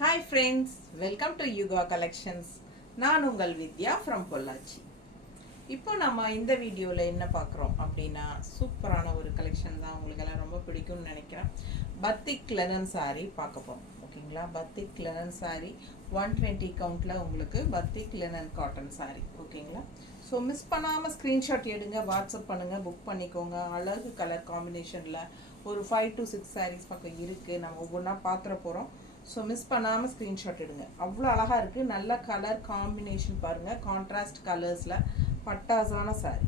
Hi friends, welcome to Yuga Collections. நான் உங்கள் வித்யா from Pollachi. இப்போ நம்ம இந்த வீடியோவில் என்ன பார்க்குறோம் அப்படின்னா சூப்பரான ஒரு கலெக்ஷன் தான், உங்களுக்கு எல்லாம் ரொம்ப பிடிக்கும்னு நினைக்கிறேன். பத்திக் லெனன் சாரீ பார்க்க போகிறோம். ஓகேங்களா, பத்திக் லெனன் சாரீ 120 கவுண்டில் உங்களுக்கு பத்திக் லெனன் காட்டன் சாரீ. ஓகேங்களா, ஸோ மிஸ் பண்ணாமல் ஸ்க்ரீன்ஷாட் எடுங்க, வாட்ஸ்அப் பண்ணுங்கள், புக் பண்ணிக்கோங்க. அழகு கலர் காம்பினேஷனில் ஒரு 5 to 6 சாரீஸ் பக்கம் இருக்குது. நம்ம ஒவ்வொன்றா பார்த்துட போகிறோம். ஸோ மிஸ் பண்ணாமல் ஸ்க்ரீன்ஷாட் எடுங்க. அவ்வளோ அழகாக இருக்குது. நல்ல கலர் காம்பினேஷன் பாருங்கள், கான்ட்ராஸ்ட் கலர்ஸில் பட்டாசான சாரி.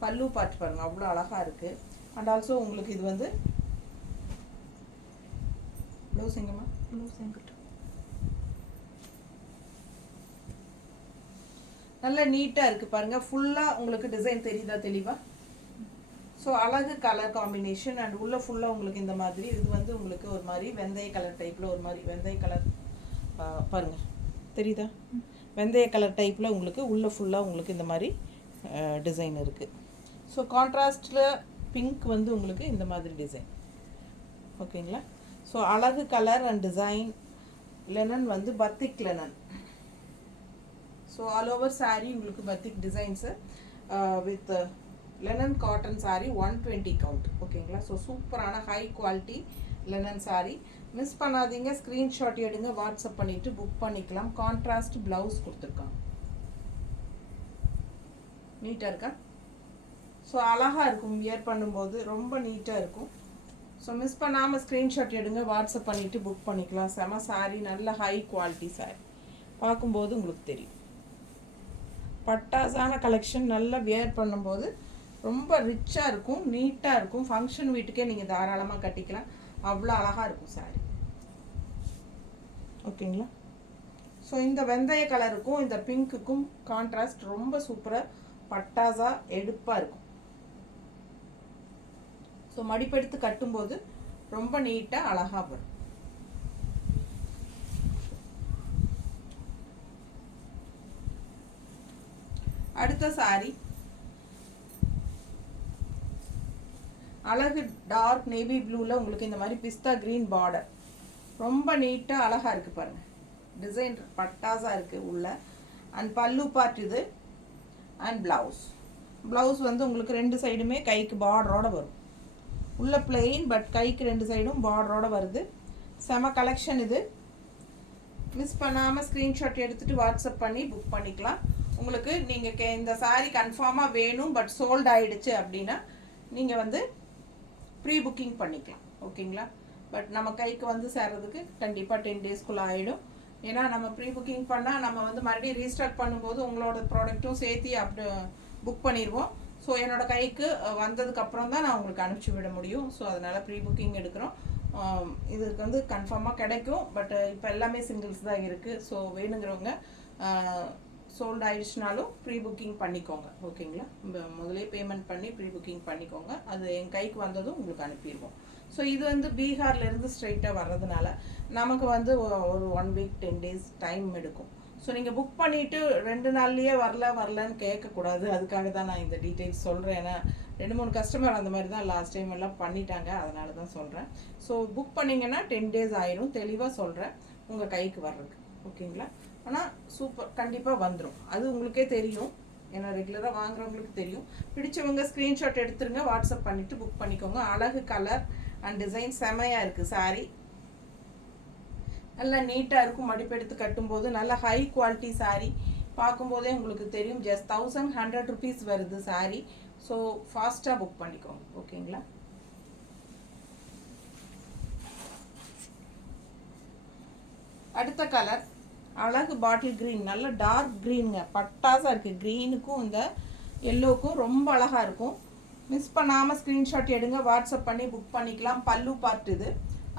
பல்லு பார்த்து பாருங்கள், அவ்வளோ அழகாக இருக்குது. அண்ட் ஆல்சோ உங்களுக்கு இது வந்து ப்ளவுஸ் எங்கம்மா, ப்ளவுஸ் எங்கிட்ட நல்லா நீட்டாக இருக்குது பாருங்கள். ஃபுல்லாக உங்களுக்கு டிசைன் தெரியுதா தெளிவாக? ஸோ அழகு கலர் காம்பினேஷன் அண்ட் உள்ள ஃபுல்லாக உங்களுக்கு இந்த மாதிரி இது வந்து உங்களுக்கு ஒரு மாதிரி வெந்தய கலர் டைப்பில் ஒரு மாதிரி வெந்தய கலர் பாருங்கள் தெரியுதா? வெந்தய கலர் டைப்பில் உங்களுக்கு உள்ள ஃபுல்லாக உங்களுக்கு இந்த மாதிரி டிசைன் இருக்குது. ஸோ கான்ட்ராஸ்டில் பிங்க் வந்து உங்களுக்கு இந்த மாதிரி டிசைன். ஓகேங்களா, ஸோ அழகு கலர் அண்ட் டிசைன். லெனன் வந்து batik linen. So all over saree உங்களுக்கு batik designs with linen cotton saree 120 count. ஓகேங்களா, ஸோ சூப்பரான high quality linen saree. Miss பண்ணாதீங்க, ஸ்க்ரீன்ஷாட் எடுங்க, வாட்ஸ்அப் பண்ணிவிட்டு புக் பண்ணிக்கலாம். கான்ட்ராஸ்ட் ப்ளவுஸ் கொடுத்துருக்காங்க. நீட்டாக இருக்கா? ஸோ அழகாக இருக்கும், வியர் பண்ணும்போது ரொம்ப நீட்டாக இருக்கும். ஸோ மிஸ் பண்ணாமல் ஸ்க்ரீன்ஷாட் எடுங்க, வாட்ஸ்அப் பண்ணிவிட்டு புக் பண்ணிக்கலாம். செம சாரீ, நல்ல ஹை குவாலிட்டி சாரீ. பார்க்கும்போது உங்களுக்கு தெரியும் பட்டாசான கலெக்ஷன். நல்லா வியர் பண்ணும்போது ரொம்ப ரிச்சாக இருக்கும், நீட்டாக இருக்கும். ஃபங்க்ஷன் வீட்டுக்கே நீங்கள் தாராளமாக கட்டிக்கலாம், அவ்வளோ அழகாக இருக்கும் சாரீ. ஓகேங்களா, ஸோ இந்த வெந்தய கலருக்கும் இந்த பிங்க்குக்கும் கான்ட்ராஸ்ட் ரொம்ப சூப்பராக பட்டாசாக எடுப்பாக இருக்கும். ஸோ மடிப்பெடுத்து கட்டும்போது ரொம்ப நீட்டாக அழகாக வரும். அடுத்த சாரீ அழகு டார்க் நேவி ப்ளூவில் உங்களுக்கு இந்த மாதிரி பிஸ்தா க்ரீன் பார்டர் ரொம்ப நீட்டாக அழகாக இருக்குது பாருங்கள். டிசைன் பட்டாசாக இருக்குது உள்ள. அண்ட் பல்லு பார்ட் இது. அண்ட் ப்ளவுஸ் வந்து உங்களுக்கு ரெண்டு சைடுமே கைக்கு பார்டரோடு வரும். உள்ள பிளெயின், பட் கைக்கு ரெண்டு சைடும் பார்டரோடு வருது. செம கலெக்ஷன் இது. மிஸ் பண்ணாமல் ஸ்க்ரீன்ஷாட் எடுத்துகிட்டு வாட்ஸ்அப் பண்ணி புக் பண்ணிக்கலாம். உங்களுக்கு நீங்கள் இந்த சாரீ கன்ஃபார்மாக வேணும் பட் சோல்ட் ஆகிடுச்சு அப்படின்னா நீங்கள் வந்து ப்ரீ புக்கிங் பண்ணிக்கலாம். ஓகேங்களா, பட் நம்ம கைக்கு வந்து சேர்றதுக்கு கண்டிப்பாக 10 டேஸ்க்குள்ளே ஆகிடும். ஏன்னா நம்ம ப்ரீ புக்கிங் பண்ணால் நம்ம வந்து மறுபடியும் ரீஸ்டார்ட் பண்ணும்போது உங்களோட ப்ராடக்ட்டும் சேர்த்து அப்படி புக் பண்ணிடுவோம். ஸோ என்னோடய கைக்கு வந்ததுக்கப்புறம் தான் நான் உங்களுக்கு அனுப்பிச்சி விட முடியும். ஸோ அதனால் ப்ரீ புக்கிங் எடுக்கிறோம். இதுக்கு வந்து கன்ஃபார்மாக கிடைக்கும். பட் இப்போ எல்லாமே சிங்கிள்ஸ் தான் இருக்குது. ஸோ வேணுங்கிறவங்க சோல்ட் ஆயிடுச்சுனாலும் ப்ரீ புக்கிங் பண்ணிக்கோங்க. ஓகேங்களா, முதலே பேமெண்ட் பண்ணி ப்ரீ புக்கிங் பண்ணிக்கோங்க. அது என் கைக்கு வந்ததும் உங்களுக்கு அனுப்பிடுவோம். ஸோ இது வந்து பீகார்லேருந்து ஸ்ட்ரைட்டாக வர்றதுனால நமக்கு வந்து ஒரு 1 week 10 days டைம் எடுக்கும். ஸோ நீங்கள் புக் பண்ணிவிட்டு 2 நாள்லேயே வரலன்னு கேட்கக்கூடாது. அதுக்காக தான் நான் இந்த டீட்டெயில்ஸ் சொல்கிறேன். ஏன்னா 2-3 கஸ்டமர் அந்த மாதிரி தான் லாஸ்ட் டைம் எல்லாம் பண்ணிட்டாங்க, அதனால தான் சொல்கிறேன். ஸோ புக் பண்ணிங்கன்னா 10 days ஆயிடும். தெளிவாக சொல்கிறேன் உங்கள் கைக்கு வர்றதுக்கு. ஓகேங்களா, ஆனால் சூப்பர், கண்டிப்பாக வந்துடும். அது உங்களுக்கே தெரியும், ஏன்னா ரெகுலராக வாங்குறவங்களுக்கு தெரியும். பிடிச்சவங்க ஸ்க்ரீன்ஷாட் எடுத்துருங்க, வாட்ஸ்அப் பண்ணிவிட்டு புக் பண்ணிக்கோங்க. அழகு கலர் அண்ட் டிசைன் செமையாக இருக்குது சாரீ. நல்லா நீட்டாக இருக்கும். மடிப்பெடுத்து கட்டும்போது நல்ல ஹை குவாலிட்டி சாரீ. பார்க்கும்போதே உங்களுக்கு தெரியும். ஜஸ்ட் 1100 rupees வருது சாரீ. ஸோ ஃபாஸ்ட்டாக புக் பண்ணிக்கோங்க. ஓகேங்களா, அடுத்த கலர் அழகு பாட்டில் க்ரீன். நல்ல டார்க் க்ரீனுங்க, பட்டாசாக இருக்குது. க்ரீனுக்கும் இந்த எல்லோவுக்கும் ரொம்ப அழகாக இருக்கும். மிஸ் பண்ணாமல் ஸ்க்ரீன்ஷாட் எடுங்க, வாட்ஸ்அப் பண்ணி புக் பண்ணிக்கலாம். பல்லு பார்ட் இது.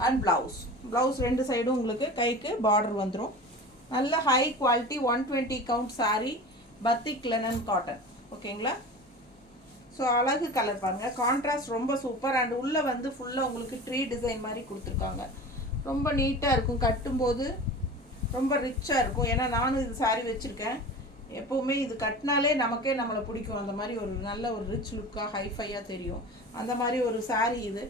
அண்ட் ப்ளவுஸ் ரெண்டு சைடும் உங்களுக்கு கைக்கு பார்டர் வந்துடும். நல்ல high quality 120 count saree, batik linen cotton. ஓகேங்களா, ஸோ அழகு கலர் பாருங்கள், கான்ட்ராஸ்ட் ரொம்ப சூப்பர். அண்ட் உள்ளே வந்து ஃபுல்லாக உங்களுக்கு ட்ரீ டிசைன் மாதிரி கொடுத்துருக்காங்க. ரொம்ப நீட்டாக இருக்கும், கட்டும்போது ரொம்ப ரிச்சாக இருக்கும். ஏன்னா நானும் இது சாரீ வச்சுருக்கேன். எப்போவுமே இது கட்டினாலே நமக்கே நம்மளை பிடிக்கும். அந்த மாதிரி ஒரு நல்ல ஒரு ரிச் லுக்காக ஹைஃபையாக தெரியும். அந்த மாதிரி ஒரு சாரீ இது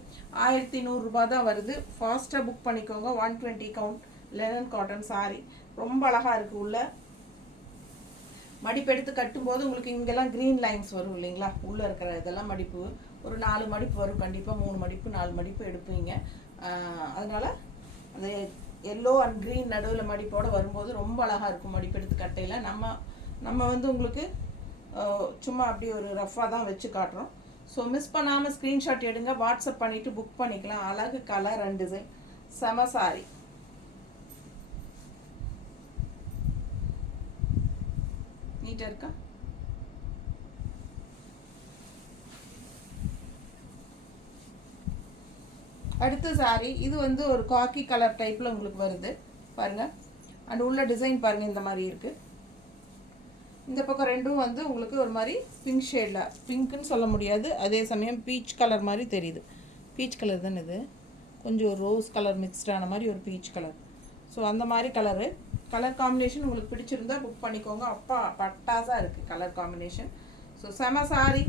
1100 ரூபா தான் வருது. ஃபாஸ்ட்டாக புக் பண்ணிக்கோங்க. 120 கவுண்ட் லெனன் காட்டன் சாரி. ரொம்ப அழகாக இருக்குது. உள்ள மடிப்பு எடுத்து கட்டும்போது உங்களுக்கு இங்கெல்லாம் க்ரீன் லைன்ஸ் வரும் இல்லைங்களா, உள்ளே இருக்கிற இதெல்லாம் மடிப்பு ஒரு 4 மடிப்பு வரும். கண்டிப்பாக 3 மடிப்பு 4 மடிப்பு எடுப்பீங்க. அதனால் அந்த எல்லோ அண்ட் க்ரீன் நடுவில் மடிப்போடு வரும்போது ரொம்ப அழகாக இருக்கும். மடிப்பு எடுத்து கட்டையில் நம்ம வந்து உங்களுக்கு சும்மா அப்படி ஒரு ரஃப்பாக தான் வச்சு காட்டுறோம். ஸோ மிஸ் பண்ணாமல் ஸ்க்ரீன்ஷாட் எடுங்க, வாட்ஸ்அப் பண்ணிவிட்டு புக் பண்ணிக்கலாம். அழகு கலர் அண்ட் டிசைன், செம சாரி. நீட்டாக இருக்கா? அடுத்த சாரி இது வந்து ஒரு காக்கி கலர் டைப்பில் உங்களுக்கு வருது பாருங்கள். அண்ட் உள்ள டிசைன் பாருங்கள், இந்த மாதிரி இருக்குது. இந்த பக்கம் ரெண்டும் வந்து உங்களுக்கு ஒரு மாதிரி பிங்க் ஷேடில், பிங்க்குன்னு சொல்ல முடியாது, அதே சமயம் பீச் கலர் மாதிரி தெரியுது. பீச் கலர் தானே இது, கொஞ்சம் ரோஸ் கலர் மிக்ஸ்டான மாதிரி ஒரு பீச் கலர். ஸோ அந்த மாதிரி கலர் காம்பினேஷன் உங்களுக்கு பிடிச்சிருந்தா புக் பண்ணிக்கோங்க. அப்பா பட்டாசாக இருக்குது கலர் காம்பினேஷன். ஸோ செம சாரி,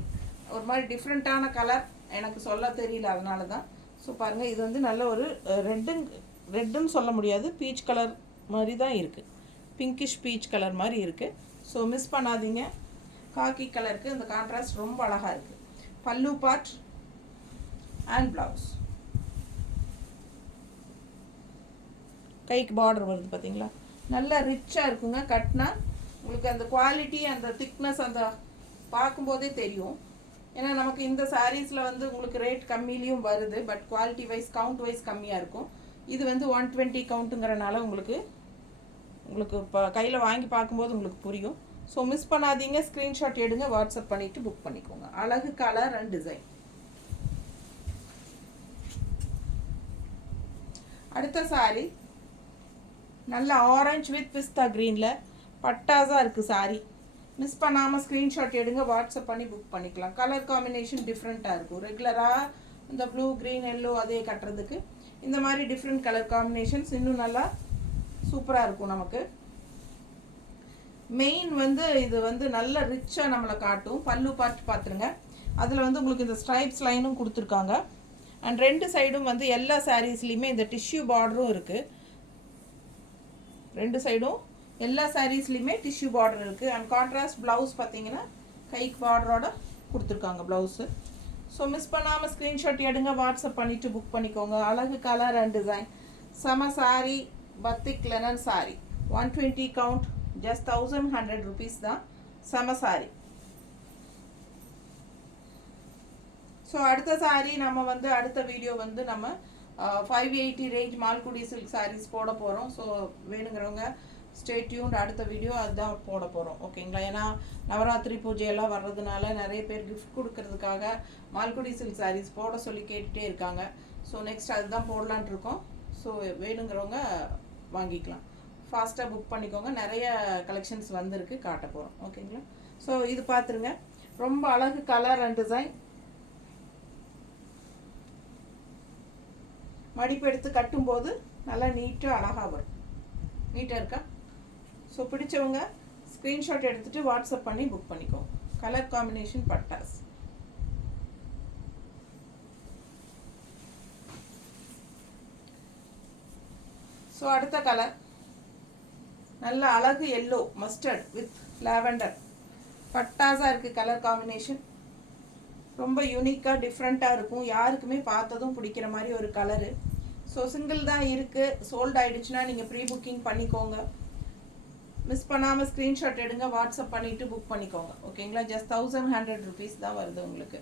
ஒரு மாதிரி டிஃப்ரெண்ட்டான கலர், எனக்கு சொல்ல தெரியல அதனால தான். ஸோ பாருங்கள், இது வந்து நல்ல ஒரு ரெட்டுன்னு சொல்ல முடியாது, பீச் கலர் மாதிரி தான் இருக்குது, பிங்கிஷ் பீச் கலர் மாதிரி இருக்குது. ஸோ மிஸ் பண்ணாதீங்க. காக்கி கலருக்கு இந்த கான்ட்ராஸ்ட் ரொம்ப அழகாக இருக்குது. பல்லு பார்ட் அண்ட் ப்ளவுஸ், கைக்கு பார்டர் வருது பார்த்தீங்களா, நல்லா ரிச்சாக இருக்குங்க. கட்டினா உங்களுக்கு அந்த குவாலிட்டி அந்த திக்னஸ் அந்த பார்க்கும்போதே தெரியும். ஏன்னா நமக்கு இந்த சாரீஸில் வந்து உங்களுக்கு ரேட் கம்மிலையும் வருது, but quality wise count wise கம்மியாக இருக்கும். இது வந்து 120 கவுண்ட்டுங்கிறனால உங்களுக்கு இப்போ கையில் வாங்கி பார்க்கும்போது உங்களுக்கு புரியும். ஸோ மிஸ் பண்ணாதீங்க, ஸ்க்ரீன்ஷாட் எடுங்க, வாட்ஸ்அப் பண்ணிவிட்டு புக் பண்ணிக்கோங்க. அழகு கலர் அண்ட் டிசைன். அடுத்த சாரி நல்ல ஆரஞ்சு வித் பிஸ்தா க்ரீனில் பட்டாஸாக இருக்குது சாரி. மிஸ் பண்ணாமல் ஸ்க்ரீன்ஷாட் எடுங்க, வாட்ஸ்அப் பண்ணி புக் பண்ணிக்கலாம். கலர் காம்பினேஷன் டிஃப்ரெண்ட்டாக இருக்கும். ரெகுலராக இந்த ப்ளூ க்ரீன் எல்லோ அதே கட்டுறதுக்கு இந்த மாதிரி டிஃப்ரெண்ட் கலர் காம்பினேஷன்ஸ் இன்னும் நல்லா சூப்பராக இருக்கும் நமக்கு. மெயின் வந்து இது வந்து நல்ல ரிச்சாக நம்மளை காட்டும். பல்லு பார்த்துருங்க, அதில் வந்து உங்களுக்கு இந்த ஸ்ட்ரைப்ஸ் லைனும் கொடுத்துருக்காங்க. அண்ட் 2 சைடும் வந்து எல்லா சாரீஸ்லேயுமே இந்த டிஷ்யூ பார்டரும் இருக்குது. 2 சைடும் எல்லா சாரீஸ்லேயுமே டிஷ்யூ பார்டர் இருக்குது. அண்ட் கான்ட்ராஸ்ட் ப்ளவுஸ் பார்த்தீங்கன்னா கைக்கு பார்டரோட கொடுத்துருக்காங்க ப்ளவுஸு. ஸோ மிஸ் பண்ணாமல் ஸ்க்ரீன்ஷாட் எடுங்க, வாட்ஸ்அப் பண்ணிவிட்டு புக் பண்ணிக்கோங்க. அழகு கலர் அண்ட் டிசைன், செம saree, batik linen saree, 120 count, just 1100 rupees தான். செம சாரி. ஸோ அடுத்த சாரி நம்ம வந்து அடுத்த வீடியோ வந்து நம்ம 580 ரேஞ்ச் மால்குடி சில்க் சாரீஸ் போட போகிறோம். ஸோ வேணுங்கிறவங்க ஸ்டே டியூன்ட், அடுத்த வீடியோ அதுதான் போட போகிறோம், ஓகேங்களா? ஏன்னா நவராத்திரி பூஜையெல்லாம் வர்றதுனால நிறைய பேர் கிஃப்ட் கொடுக்கறதுக்காக மால்குடி சில்க் சாரீஸ் போட சொல்லி கேட்டுகிட்டே இருக்காங்க. ஸோ நெக்ஸ்ட் அதுதான் போடலான் இருக்கோம். ஸோ வேணுங்கிறவங்க வாங்கிக்கலாம், ஃபாஸ்ட்டாக புக் பண்ணிக்கோங்க. நிறைய கலெக்ஷன்ஸ் வந்திருக்கு, காட்ட போகிறோம், ஓகேங்களா? ஸோ இது பார்த்துருங்க, ரொம்ப அழகு கலர் அண்ட் டிசைன். மடிப்பு எடுத்து கட்டும்போது நல்லா நீட்டாக அழகாக வரும். நீட்டாக இருக்கா? ஸோ பிடிச்சவங்க ஸ்க்ரீன்ஷாட் எடுத்துகிட்டு வாட்ஸ்அப் பண்ணி புக் பண்ணிக்கோங்க. கலர் காம்பினேஷன் பட்டாஸ். ஸோ அடுத்த கலர் நல்ல அழகு எல்லோ மஸ்டர்ட் வித் லாவெண்டர், பட்டாஸாக இருக்குது கலர் காம்பினேஷன். ரொம்ப யூனிக்காக டிஃப்ரெண்ட்டாக இருக்கும், யாருக்குமே பார்த்ததும் பிடிக்கிற மாதிரி ஒரு கலரு. ஸோ சிங்கிள் தான் இருக்குது, சோல்ட் ஆகிடுச்சுன்னா நீங்கள் ப்ரீ புக்கிங் பண்ணிக்கோங்க. மிஸ் பண்ணாமல் ஸ்க்ரீன்ஷாட் எடுங்க, வாட்ஸ்அப் பண்ணிவிட்டு புக் பண்ணிக்கோங்க, ஓகேங்களா? ஜஸ்ட் 1100 rupees தான் வருது உங்களுக்கு.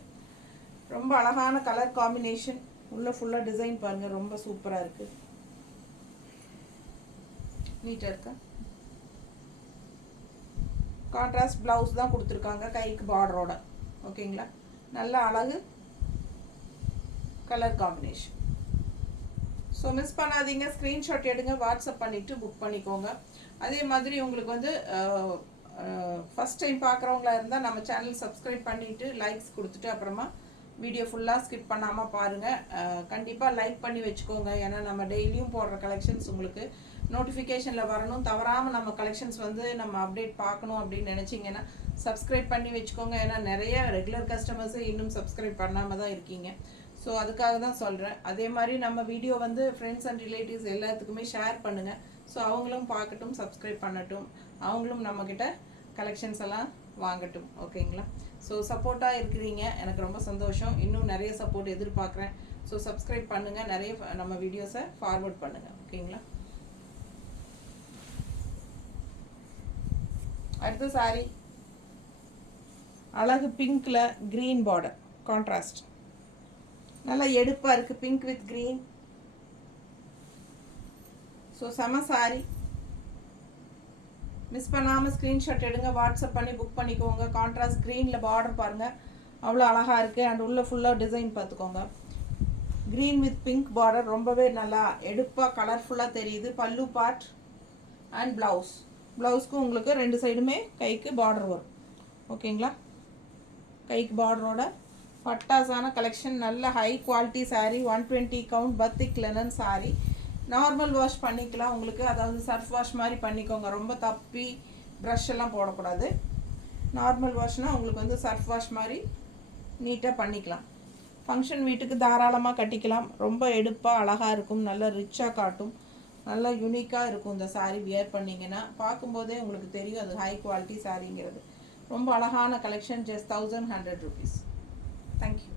ரொம்ப அழகான கலர் காம்பினேஷன், உள்ள ஃபுல்லாக டிசைன் பாருங்கள், ரொம்ப சூப்பராக இருக்குது. நீட்டாக இருக்கா? கான்ட்ராஸ்ட் ப்ளவுஸ் தான் கொடுத்துருக்காங்க கைக்கு பார்டரோட, ஓகேங்களா? நல்ல அழகு கலர் காம்பினேஷன். ஸோ மிஸ் பண்ணாதீங்க, ஸ்க்ரீன்ஷாட் எடுங்க, வாட்ஸ்அப் பண்ணிவிட்டு புக் பண்ணிக்கோங்க. அதே மாதிரி உங்களுக்கு வந்து ஃபஸ்ட் டைம் பார்க்குறவங்களா இருந்தால் நம்ம சேனல் சப்ஸ்கிரைப் பண்ணிவிட்டு லைக்ஸ் கொடுத்துட்டு அப்புறமா வீடியோ ஃபுல்லாக ஸ்கிப் பண்ணாமல் பாருங்கள். கண்டிப்பாக லைக் பண்ணி வச்சுக்கோங்க, ஏன்னா நம்ம டெய்லியும் போடுற கலெக்ஷன்ஸ் உங்களுக்கு நோட்டிஃபிகேஷனில் வரணும். தவறாமல் நம்ம கலெக்ஷன்ஸ் வந்து நம்ம அப்டேட் பார்க்கணும் அப்படின்னு நினச்சிங்கன்னா சப்ஸ்கிரைப் பண்ணி வச்சுக்கோங்க. ஏன்னா நிறைய ரெகுலர் கஸ்டமர்ஸு இன்னும் சப்ஸ்கிரைப் பண்ணாமல் தான் இருக்கீங்க. ஸோ அதுக்காக தான் சொல்கிறேன். அதே மாதிரி நம்ம வீடியோ வந்து ஃப்ரெண்ட்ஸ் அண்ட் ரிலேட்டிவ்ஸ் எல்லாத்துக்குமே ஷேர் பண்ணுங்கள். ஸோ அவங்களும் பார்க்கட்டும், சப்ஸ்கிரைப் பண்ணட்டும், அவங்களும் நம்மக்கிட்ட கலெக்ஷன்ஸ் எல்லாம் வாங்கட்டும். ஓகேங்களா? ஸோ சப்போர்ட்டாக இருக்கிறீங்க, எனக்கு ரொம்ப சந்தோஷம். இன்னும் நிறைய சப்போர்ட் எதிர்பார்க்குறேன். ஸோ சப்ஸ்கிரைப் பண்ணுங்கள், நிறைய நம்ம வீடியோஸை ஃபார்வர்ட் பண்ணுங்கள். ஓகேங்களா? அடுத்த சாரி அழகு பிங்க்கில் க்ரீன் பார்டர் கான்ட்ராஸ்ட், நல்லா எடுப்பாக இருக்குது. Pink with green. ஸோ செம சாரி. மிஸ் பண்ணாமல் ஸ்க்ரீன்ஷாட் எடுங்க, வாட்ஸ்அப் பண்ணி புக் பண்ணிக்கோங்க. கான்ட்ராஸ்ட் க்ரீனில் பார்டர் பாருங்கள், அவ்வளோ அழகாக இருக்குது. அண்ட் உள்ளே ஃபுல்லாக டிசைன் பார்த்துக்கோங்க. க்ரீன் வித் பிங்க் பார்டர், ரொம்பவே நல்லா எடுப்பாக கலர்ஃபுல்லாக தெரியுது. பல்லு பார்ட் அண்ட் ப்ளவுஸ். ப்ளவுஸ்க்கு உங்களுக்கு 2 சைடுமே கைக்கு பார்டர் வரும். ஓகேங்களா? கைக்கு பார்டரோட பட்டாசான கலெக்ஷன். நல்ல high quality saree. 120 count batik linen saree. Normal wash பண்ணிக்கலாம் உங்களுக்கு, அதாவது சர்ஃப் வாஷ் மாதிரி பண்ணிக்கோங்க. ரொம்ப தப்பி ப்ரஷ் எல்லாம் போடக்கூடாது. நார்மல் வாஷ்னால் உங்களுக்கு வந்து சர்ஃப் வாஷ் மாதிரி நீட்டாக பண்ணிக்கலாம். ஃபங்க்ஷன் வீட்டுக்கு தாராளமாக கட்டிக்கலாம். ரொம்ப எடுப்பாக அழகாக இருக்கும், நல்ல ரிச்சாக காட்டும், நல்லா யூனிக்காக இருக்கும். இந்த சாரீ வியர் பண்ணிங்கன்னா பார்க்கும்போதே உங்களுக்கு தெரியும் அது ஹை குவாலிட்டி சாரீங்கிறது. ரொம்ப அழகான கலெக்ஷன். Just 1100 rupees. தேங்க்யூ.